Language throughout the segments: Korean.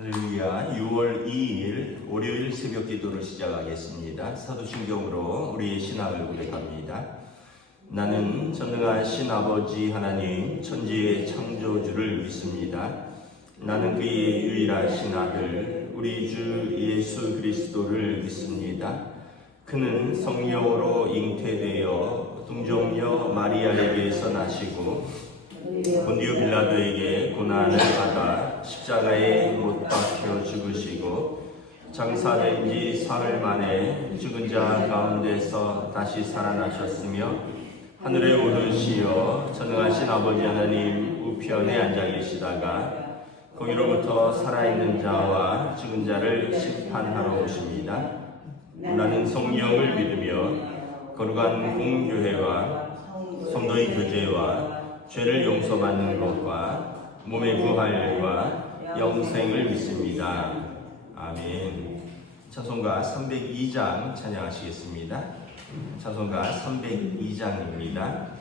할렐루야. 6월 2일 월요일 새벽 기도를 시작하겠습니다. 사도신경으로 우리의 신앙을 고백합니다. 나는 전능하신 아버지 하나님 천지의 창조주를 믿습니다. 나는 그의 유일하신 아들 우리 주 예수 그리스도를 믿습니다. 그는 성령으로 잉태되어 동정녀 마리아에게서 나시고 본디오 빌라도에게 고난을 받아 십자가에 못 박혀 죽으시고 장사된 지 사흘 만에 죽은 자 가운데서 다시 살아나셨으며 하늘에 오르시어 전능하신 아버지 하나님 우편에 앉아 계시다가 거기로부터 살아있는 자와 죽은 자를 심판하러 오십니다. 나는 성령을 믿으며 거룩한 공교회와 성도의 교제와 죄를 용서받는 것과 몸의 부활과 영생을 믿습니다. 아멘. 찬송가 302장 찬양하시겠습니다. 찬송가 302장입니다.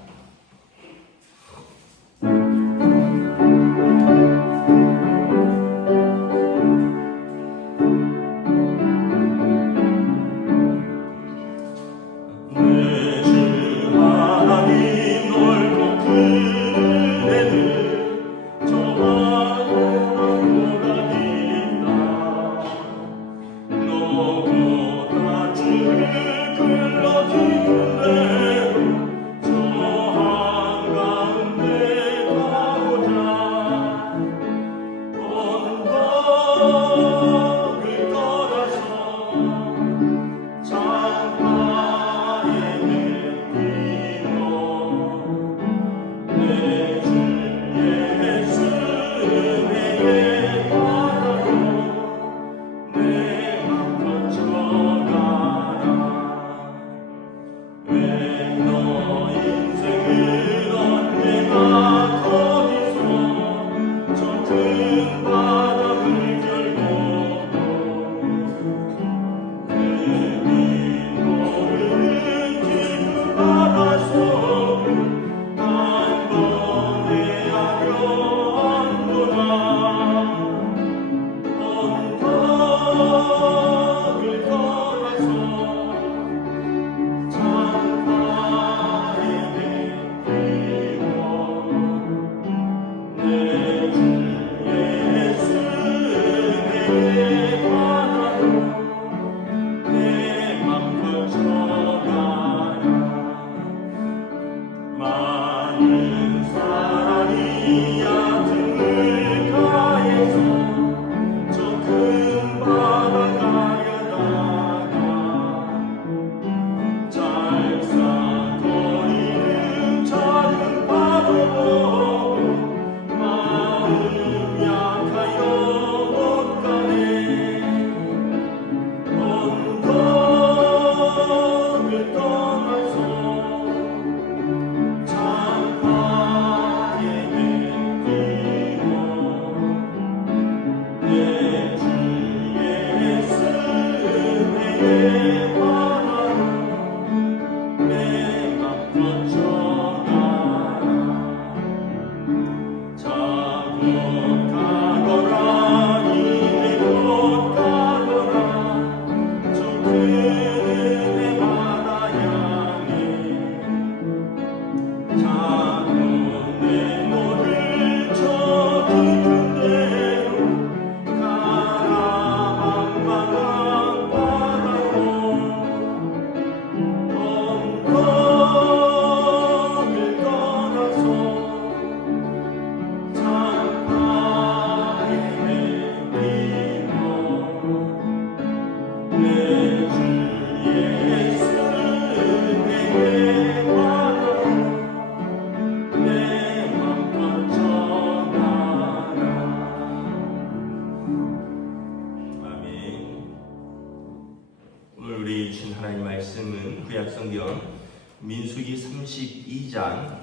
민수기 32장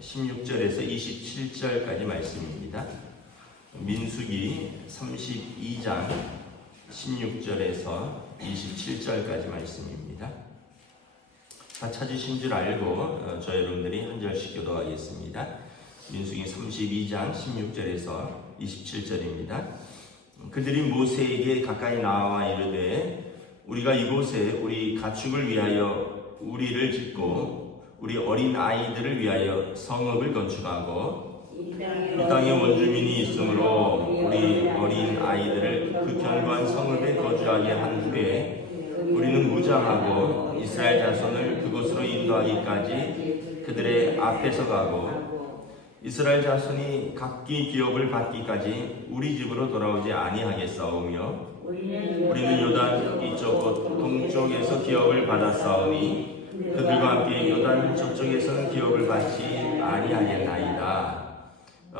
16절에서 27절까지 말씀입니다. 민수기 32장 16절에서 27절까지 말씀입니다. 다 찾으신 줄 알고 저 여러분들이 한 절씩 교도하겠습니다. 민수기 32장 16절에서 27절입니다. 그들이 모세에게 가까이 나와 이르되 우리가 이곳에 우리 가축을 위하여 우리를 짓고 우리 어린 아이들을 위하여 성읍을 건축하고 이 땅에 원주민이 있으므로 우리 어린 아이들을 그 견고한 성읍에 거주하게 한 후에 우리는 무장하고 이스라엘 자손을 그곳으로 인도하기까지 그들의 앞에서 가고 이스라엘 자손이 각기 기업을 받기까지 우리 집으로 돌아오지 아니하겠사오며 우리는 요단 이쪽 곧 동쪽에서 기업을 받았사오니 그들과 함께 요단 저쪽에서는 기업을 받지 아니하겠나이다.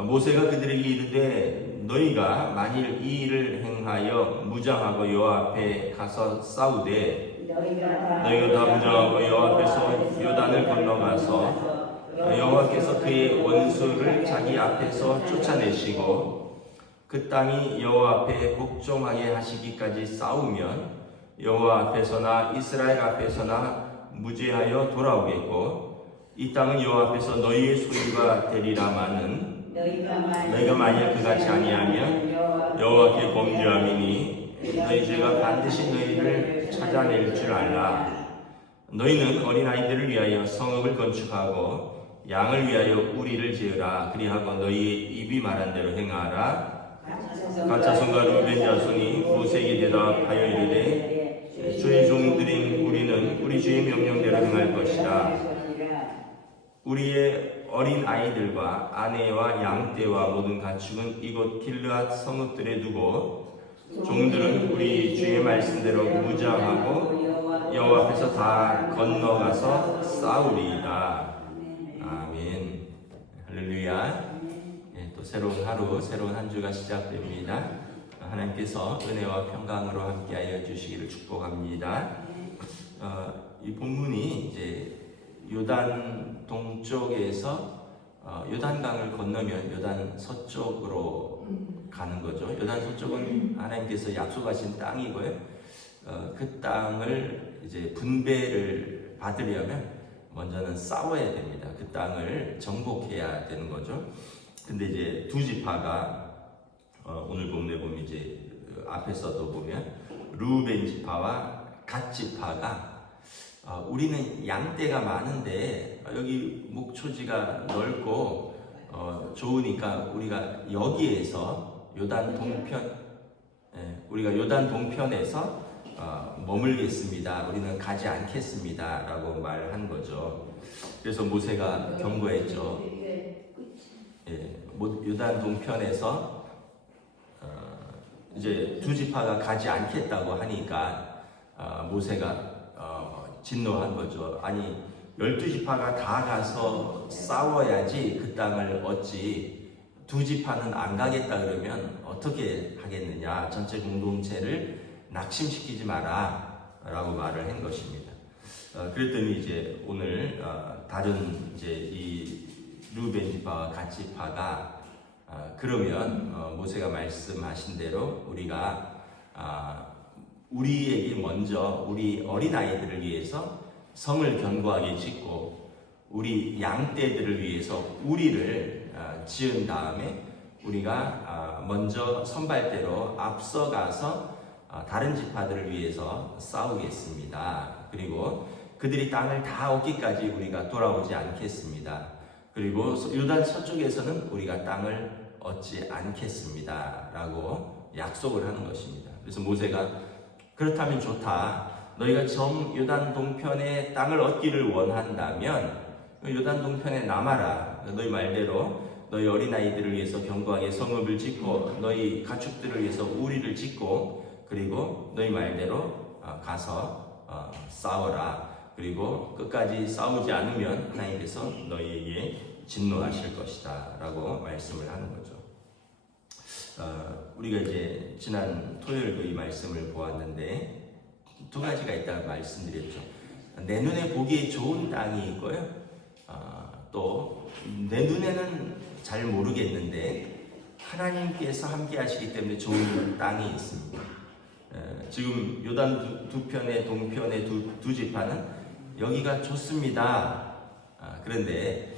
모세가 그들에게 이르되 너희가 만일 이 일을 행하여 무장하고 여호와 앞에 가서 싸우되 너희가 다 무장하고 여호와 앞에서 요단을 건너가서 여호와께서 그의 원수를 자기 앞에서 쫓아내시고 그 땅이 여호와 앞에 복종하게 하시기까지 싸우면 여호와 앞에서나 이스라엘 앞에서나 무죄하여 돌아오겠고 이 땅은 여호와 앞에서 너희의 소유가 되리라마는 너희가 만일 그같이 아니하면 여호와께 범죄함이니 너희 죄가 반드시 너희를 찾아낼 줄 알라. 너희는 어린아이들을 위하여 성읍을 건축하고 양을 위하여 우리를 지으라. 그리하고 너희의 입이 말한 대로 행하라. 갓 자손과 루벤 자손이 모세에게 대답하여 이르되 주의 종들인 우리는 우리 주의 명령대로 행할 것이라. 우리의 어린 아이들과 아내와 양떼와 모든 가축은 이곳 길르앗 성읍들에 두고 종들은 우리 주의 말씀대로 무장하고 여호와 앞에서 다 건너가서 싸우리이다. 아멘. 할렐루야. 또 새로운 하루, 새로운 한 주가 시작됩니다. 하나님께서 은혜와 평강으로 함께하여 주시기를 축복합니다. 이 본문이 이제 요단 동쪽에서 요단강을 건너면 요단 서쪽으로 가는 거죠. 요단 서쪽은 하나님께서 약속하신 땅이고요. 그 땅을 이제 분배를 받으려면 먼저는 싸워야 됩니다. 그 땅을 정복해야 되는 거죠. 근데 이제 두 지파가 오늘 본문에 보면 이제 앞에서도 보면 루벤 지파와 갓 지파가 우리는 양떼가 많은데 여기 목초지가 넓고 좋으니까 우리가 여기에서 요단 동편 우리가 요단 동편에서 머물겠습니다. 우리는 가지 않겠습니다라고 말한 거죠. 그래서 모세가 경고했죠. 요단 동편에서 이제 두 지파가 가지 않겠다고 하니까 모세가 진노한 거죠. 아니 12지파가 다 가서 싸워야지 그 땅을 얻지 두 지파는 안 가겠다 그러면 어떻게 하겠느냐. 전체 공동체를 낙심시키지 마라 라고 말을 한 것입니다. 그랬더니 이제 오늘 다른 이제 이 루벤 지파와 갓 지파가 그러면 모세가 말씀하신 대로 우리가 우리에게 먼저 우리 어린아이들을 위해서 성을 견고하게 짓고 우리 양떼들을 위해서 우리를 지은 다음에 우리가 먼저 선발대로 앞서가서 다른 지파들을 위해서 싸우겠습니다. 그리고 그들이 땅을 다 얻기까지 우리가 돌아오지 않겠습니다. 그리고 요단 서쪽에서는 우리가 땅을 얻지 않겠습니다 라고 약속을 하는 것입니다. 그래서 모세가 그렇다면 좋다. 너희가 요단 동편의 땅을 얻기를 원한다면 요단 동편에 남아라. 너희 말대로 너희 어린아이들을 위해서 견고하게 성읍을 짓고 너희 가축들을 위해서 우리를 짓고 그리고 너희 말대로 가서 싸워라. 그리고 끝까지 싸우지 않으면 하나님께서 너희에게 진노하실 것이다 라고 말씀을 하는 거죠. 우리가 이제 지난 토요일도 이 말씀을 보았는데 두 가지가 있다고 말씀드렸죠. 내 눈에 보기에 좋은 땅이 있고요. 또 내 눈에는 잘 모르겠는데 하나님께서 함께 하시기 때문에 좋은 땅이 있습니다. 지금 요단 두 편의 동편의 두 지파는 여기가 좋습니다. 그런데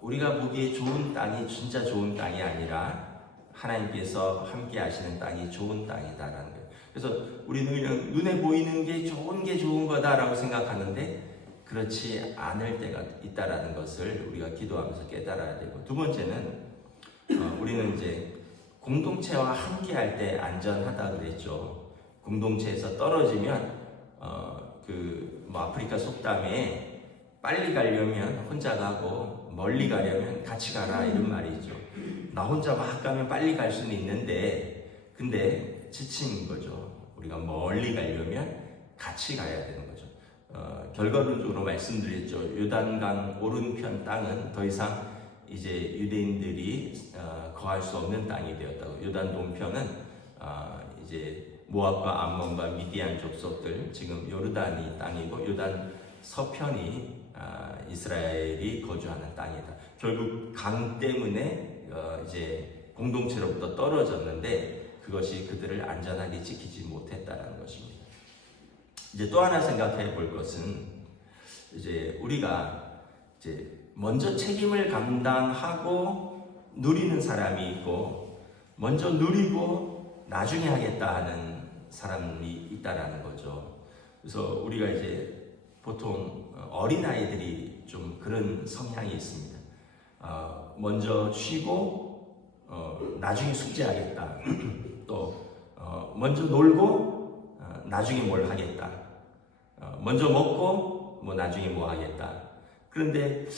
우리가 보기에 좋은 땅이 진짜 좋은 땅이 아니라 하나님께서 함께 하시는 땅이 좋은 땅이다라는 거예요. 그래서 우리는 그냥 눈에 보이는 게 좋은 거다라고 생각하는데 그렇지 않을 때가 있다라는 것을 우리가 기도하면서 깨달아야 되고, 두 번째는 우리는 이제 공동체와 함께 할 때 안전하다 그랬죠. 공동체에서 떨어지면 뭐 아프리카 속담에 빨리 가려면 혼자 가고 멀리 가려면 같이 가라 이런 말이 있죠. 나 혼자 막 가면 빨리 갈 수는 있는데 근데 지친 거죠. 우리가 멀리 가려면 같이 가야 되는 거죠. 결과론적으로 말씀드렸죠. 요단강 오른편 땅은 더 이상 이제 유대인들이 거할 수 없는 땅이 되었다고. 요단 동편은 이제 모압과 암몬과 미디안 족속들, 지금 요르단이 땅이고 요단 서편이 이스라엘이 거주하는 땅이다. 결국 강 때문에 이제 공동체로부터 떨어졌는데 그것이 그들을 안전하게 지키지 못했다는 것입니다. 이제 또 하나 생각해 볼 것은 이제 우리가 이제 먼저 책임을 감당하고 누리는 사람이 있고 먼저 누리고 나중에 하겠다 하는 사람이 있다라는 거죠. 그래서 우리가 이제 보통 어린아이들이 좀 그런 성향이 있습니다. 먼저 쉬고 나중에 숙제하겠다. 또 먼저 놀고 나중에 뭘 하겠다. 먼저 먹고 뭐 나중에 뭐 하겠다. 그런데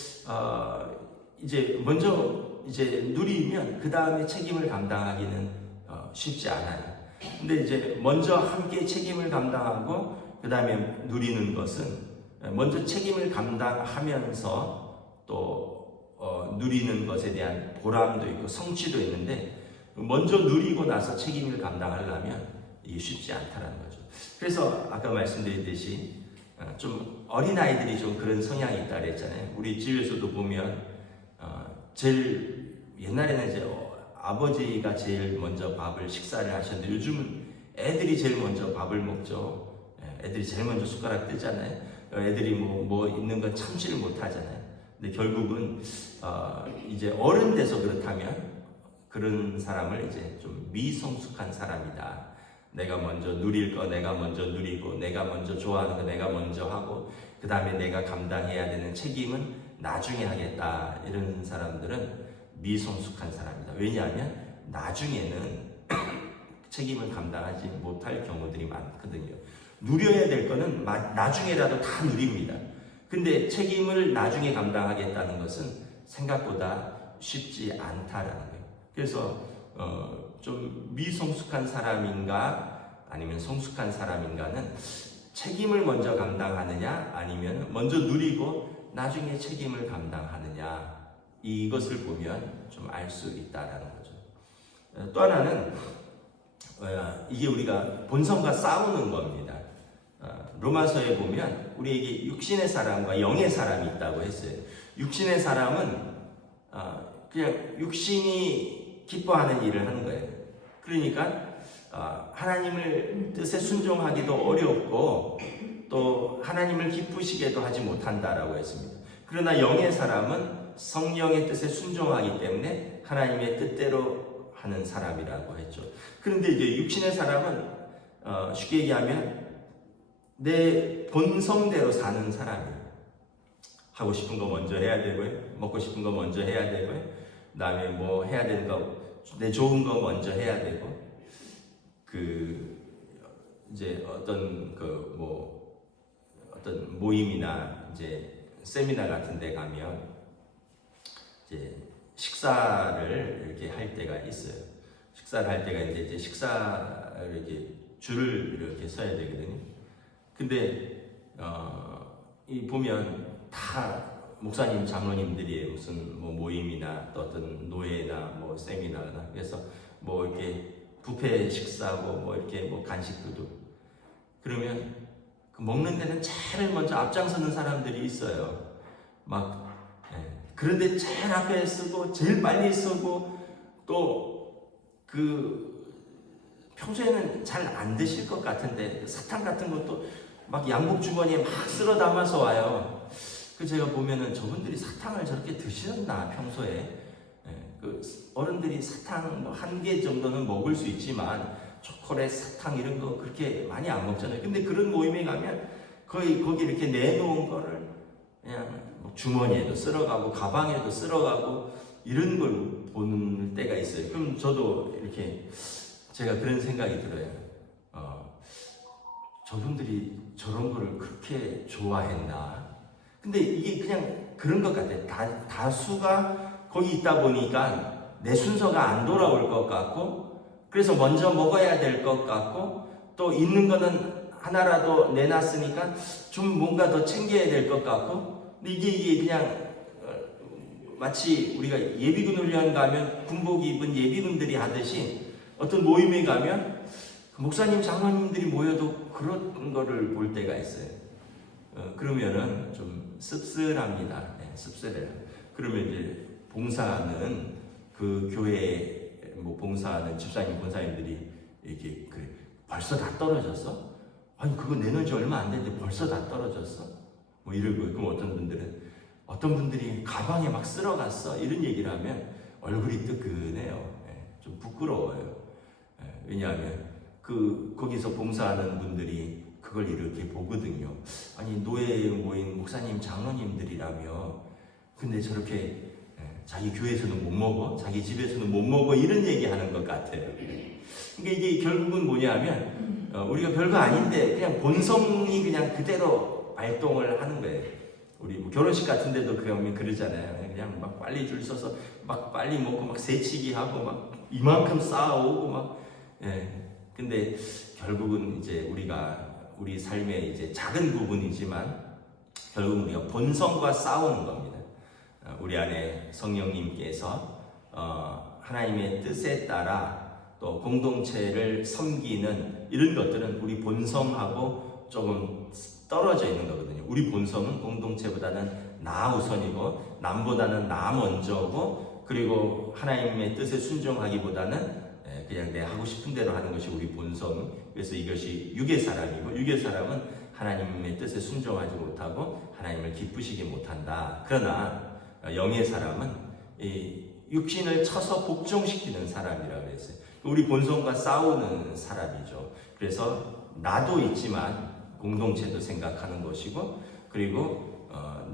이제 먼저 이제 누리면 그 다음에 책임을 감당하기는 쉽지 않아요. 근데 이제 먼저 함께 책임을 감당하고 그 다음에 누리는 것은 먼저 책임을 감당하면서 또 누리는 것에 대한 보람도 있고 성취도 있는데 먼저 누리고 나서 책임을 감당하려면 이게 쉽지 않다는 거죠. 그래서 아까 말씀드렸듯이 좀 어린아이들이 좀 그런 성향이 있다 그랬잖아요. 우리 집에서도 보면 제일 옛날에는 이제 아버지가 제일 먼저 식사를 하셨는데 요즘은 애들이 제일 먼저 밥을 먹죠. 애들이 제일 먼저 숟가락 뜨잖아요. 애들이 뭐 있는 건 참지를 못하잖아요. 근데 결국은 이제 어른 돼서 그렇다면 그런 사람을 이제 좀 미성숙한 사람이다. 내가 먼저 누릴 거 내가 먼저 누리고 내가 먼저 좋아하는 거 내가 먼저 하고 그 다음에 내가 감당해야 되는 책임은 나중에 하겠다. 이런 사람들은 미성숙한 사람이다. 왜냐하면 나중에는 책임을 감당하지 못할 경우들이 많거든요. 누려야 될 거는 나중에라도 다 누립니다. 근데 책임을 나중에 감당하겠다는 것은 생각보다 쉽지 않다라는 거예요. 그래서 좀 미성숙한 사람인가 아니면 성숙한 사람인가는 책임을 먼저 감당하느냐 아니면 먼저 누리고 나중에 책임을 감당하느냐 이것을 보면 좀 알 수 있다라는 거죠. 또 하나는 이게 우리가 본성과 싸우는 겁니다. 로마서에 보면 우리에게 육신의 사람과 영의 사람이 있다고 했어요. 육신의 사람은 그냥 육신이 기뻐하는 일을 하는 거예요. 그러니까 하나님을 뜻에 순종하기도 어렵고 또 하나님을 기쁘시게도 하지 못한다라고 했습니다. 그러나 영의 사람은 성령의 뜻에 순종하기 때문에 하나님의 뜻대로 하는 사람이라고 했죠. 그런데 이제 육신의 사람은 쉽게 얘기하면 내 본성대로 사는 사람이에요. 하고 싶은 거 먼저 해야 되고요. 먹고 싶은 거 먼저 해야 되고요. 그 다음에 뭐 해야 되는 거, 내 좋은 거 먼저 해야 되고, 이제 어떤 어떤 모임이나 이제 세미나 같은 데 가면 이제 식사를 이렇게 할 때가 있어요. 식사를 할 때가 있는데 이제 식사를 이렇게 줄을 이렇게 서야 되거든요. 근데 이 보면 다 목사님, 장로님들이 무슨 뭐 모임이나 또 어떤 노예나 뭐 세미나나 그래서 뭐 이렇게 뷔페 식사하고 뭐 이렇게 뭐 간식도 그러면 그 먹는 데는 제일 먼저 앞장서는 사람들이 있어요. 그런데 제일 앞에 쓰고 제일 빨리 쓰고 또 평소에는 잘 안 드실 것 같은데 사탕 같은 것도 막 양복 주머니에 막 쓸어 담아서 와요. 제가 보면은 저분들이 사탕을 저렇게 드셨나 평소에. 그 어른들이 사탕 뭐 한 개 정도는 먹을 수 있지만 초콜릿, 사탕 이런 거 그렇게 많이 안 먹잖아요. 근데 그런 모임에 가면 거의 거기 이렇게 내놓은 거를 그냥 뭐 주머니에도 쓸어가고 가방에도 쓸어가고 이런 걸 보는 때가 있어요. 그럼 저도 이렇게 제가 그런 생각이 들어요. 저분들이 저런 거를 그렇게 좋아했나? 근데 이게 그냥 그런 것 같아요. 다수가 거기 있다 보니까 내 순서가 안 돌아올 것 같고, 그래서 먼저 먹어야 될 것 같고, 또 있는 거는 하나라도 내놨으니까 좀 뭔가 더 챙겨야 될 것 같고, 근데 이게 그냥 마치 우리가 예비군 훈련 가면 군복 입은 예비군들이 하듯이 어떤 모임에 가면 목사님, 장로님들이 모여도 그런 거를 볼 때가 있어요. 그러면은 좀 씁쓸합니다. 네, 씁쓸해요. 그러면 이제 봉사하는 그 교회에 뭐 봉사하는 집사님, 권사님들이 이렇게 그래, 벌써 다 떨어졌어? 아니 그거 내놓은 지 얼마 안 됐는데 벌써 다 떨어졌어? 뭐 이러고, 그럼 어떤 분들이 가방에 막 쓸어갔어 이런 얘기를 하면 얼굴이 뜨끈해요. 네, 좀 부끄러워요. 네, 왜냐하면 거기서 봉사하는 분들이 그걸 이렇게 보거든요. 아니 노예에 모인 목사님, 장로님들이라며 근데 저렇게 자기 교회에서는 못 먹어, 자기 집에서는 못 먹어 이런 얘기하는 것 같아요. 그러니까 이게 결국은 뭐냐면 우리가 별거 아닌데 그냥 본성이 그냥 그대로 발동을 하는 거예요. 우리 뭐 결혼식 같은 데도 그러면 그러잖아요. 그냥 막 빨리 줄 서서 막 빨리 먹고 막 새치기 하고 막 이만큼 쌓아오고 막 근데 결국은 이제 우리 삶의 이제 작은 부분이지만 결국은 우리가 본성과 싸우는 겁니다. 우리 안에 성령님께서 하나님의 뜻에 따라 또 공동체를 섬기는 이런 것들은 우리 본성하고 조금 떨어져 있는 거거든요. 우리 본성은 공동체보다는 나 우선이고 남보다는 나 먼저고, 그리고 하나님의 뜻에 순종하기보다는 그냥 내 하고 싶은 대로 하는 것이 우리 본성. 그래서 이것이 육의 사람이고, 육의 사람은 하나님의 뜻에 순종하지 못하고 하나님을 기쁘시게 못한다. 그러나 영의 사람은 이 육신을 쳐서 복종시키는 사람이라고 했어요. 우리 본성과 싸우는 사람이죠. 그래서 나도 있지만 공동체도 생각하는 것이고, 그리고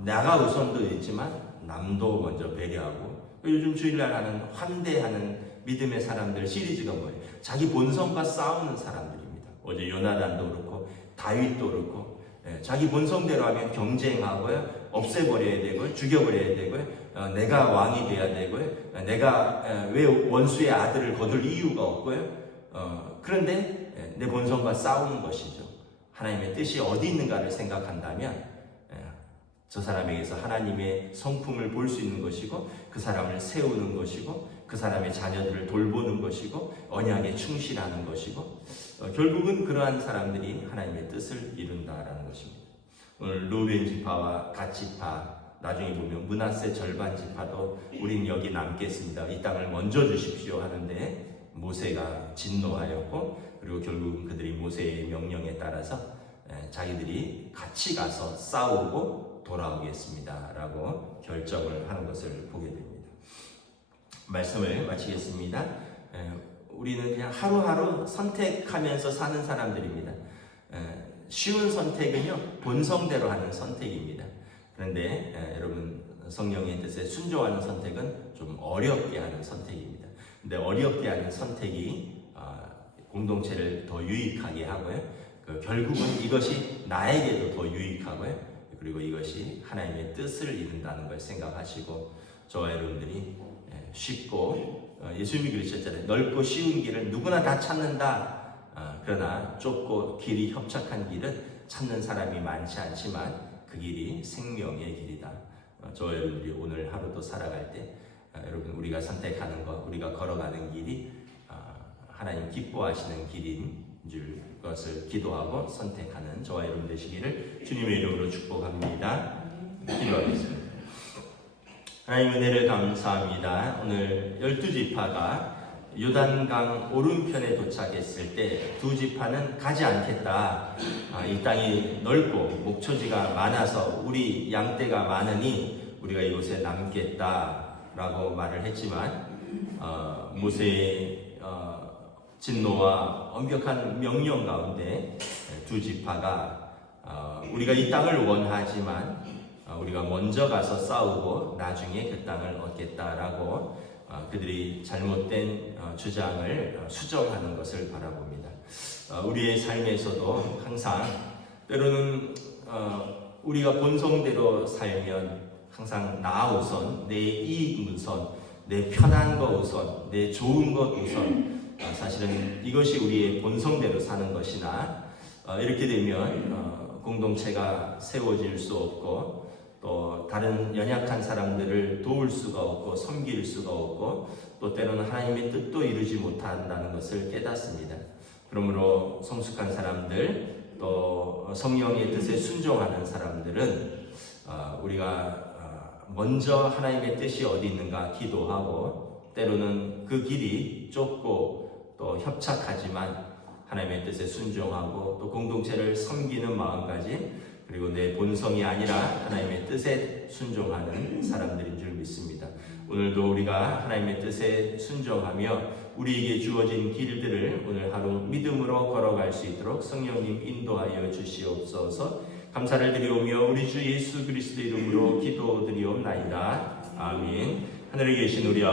나가 우선도 있지만 남도 먼저 배려하고, 요즘 주일날 하는 환대하는 믿음의 사람들 시리즈가 뭐예요? 자기 본성과 싸우는 사람들입니다. 어제 요나단도 그렇고 다윗도 그렇고 자기 본성대로 하면 경쟁하고요, 없애버려야 되고요, 죽여버려야 되고요, 내가 왕이 돼야 되고요, 내가 왜 원수의 아들을 거둘 이유가 없고요. 그런데 내 본성과 싸우는 것이죠. 하나님의 뜻이 어디 있는가를 생각한다면 저 사람에게서 하나님의 성품을 볼 수 있는 것이고, 그 사람을 세우는 것이고, 그 사람의 자녀들을 돌보는 것이고, 언약에 충실하는 것이고, 결국은 그러한 사람들이 하나님의 뜻을 이룬다라는 것입니다. 오늘 루벤 지파와 갓 지파, 나중에 보면 므낫세 절반 지파도 우린 여기 남겠습니다, 이 땅을 먼저 주십시오 하는데 모세가 진노하였고, 그리고 결국은 그들이 모세의 명령에 따라서 자기들이 같이 가서 싸우고 돌아오겠습니다 라고 결정을 하는 것을 보게 됩니다. 말씀을 마치겠습니다. 우리는 그냥 하루하루 선택하면서 사는 사람들입니다. 쉬운 선택은요, 본성대로 하는 선택입니다. 그런데 여러분, 성령의 뜻에 순종하는 선택은 좀 어렵게 하는 선택입니다. 근데 어렵게 하는 선택이 공동체를 더 유익하게 하고요, 결국은 이것이 나에게도 더 유익하고요, 그리고 이것이 하나님의 뜻을 이룬다는 걸 생각하시고, 저와 여러분들이 쉽고, 예수님이 그러셨잖아요. 넓고 쉬운 길을 누구나 다 찾는다. 그러나 좁고 길이 협착한 길은 찾는 사람이 많지 않지만 그 길이 생명의 길이다. 저와 여러분들이 오늘 하루도 살아갈 때 여러분, 우리가 선택하는 것, 우리가 걸어가는 길이 하나님 기뻐하시는 길인 줄 것을 기도하고 선택하는 저와 여러분 되시기를 주님의 이름으로 축복합니다. 기도하겠습니다. 하나님 은혜를 감사합니다. 오늘 12지파가 요단강 오른편에 도착했을 때 두 지파는 가지 않겠다. 이 땅이 넓고 목초지가 많아서 우리 양떼가 많으니 우리가 이곳에 남겠다라고 말을 했지만, 모세의 진노와 엄격한 명령 가운데 두 지파가 우리가 이 땅을 원하지만 우리가 먼저 가서 싸우고 나중에 그 땅을 얻겠다라고 그들이 잘못된 주장을 수정하는 것을 바라봅니다. 우리의 삶에서도 항상 때로는 우리가 본성대로 살면 항상 나 우선, 내 이익 우선, 내 편한 거 우선, 내 좋은 것 우선, 사실은 이것이 우리의 본성대로 사는 것이나 이렇게 되면 공동체가 세워질 수 없고 또 다른 연약한 사람들을 도울 수가 없고 섬길 수가 없고 또 때로는 하나님의 뜻도 이루지 못한다는 것을 깨닫습니다. 그러므로 성숙한 사람들 또 성령의 뜻에 순종하는 사람들은 우리가 먼저 하나님의 뜻이 어디 있는가 기도하고 때로는 그 길이 좁고 또 협착하지만 하나님의 뜻에 순종하고 또 공동체를 섬기는 마음가짐 그리고 내 본성이 아니라 하나님의 뜻에 순종하는 사람들인 줄 믿습니다. 오늘도 우리가 하나님의 뜻에 순종하며 우리에게 주어진 길들을 오늘 하루 믿음으로 걸어갈 수 있도록 성령님 인도하여 주시옵소서. 감사를 드리오며 우리 주 예수 그리스도 이름으로 기도드리옵나이다. 아멘. 하늘에 계신 우리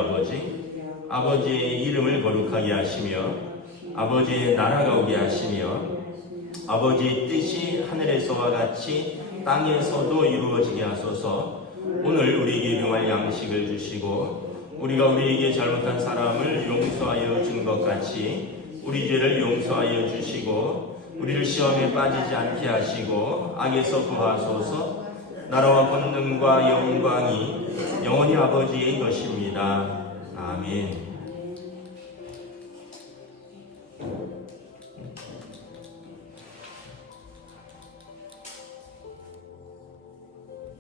아버지의 이름을 거룩하게 하시며 아버지의 나라가 오게 하시며 아버지의 뜻이 하늘에서와 같이 땅에서도 이루어지게 하소서. 오늘 우리에게 일용할 양식을 주시고 우리가 우리에게 잘못한 사람을 용서하여 준 것 같이 우리 죄를 용서하여 주시고 우리를 시험에 빠지지 않게 하시고 악에서 구하소서. 나라와 권능과 영광이 영원히 아버지의 것입니다. 아멘.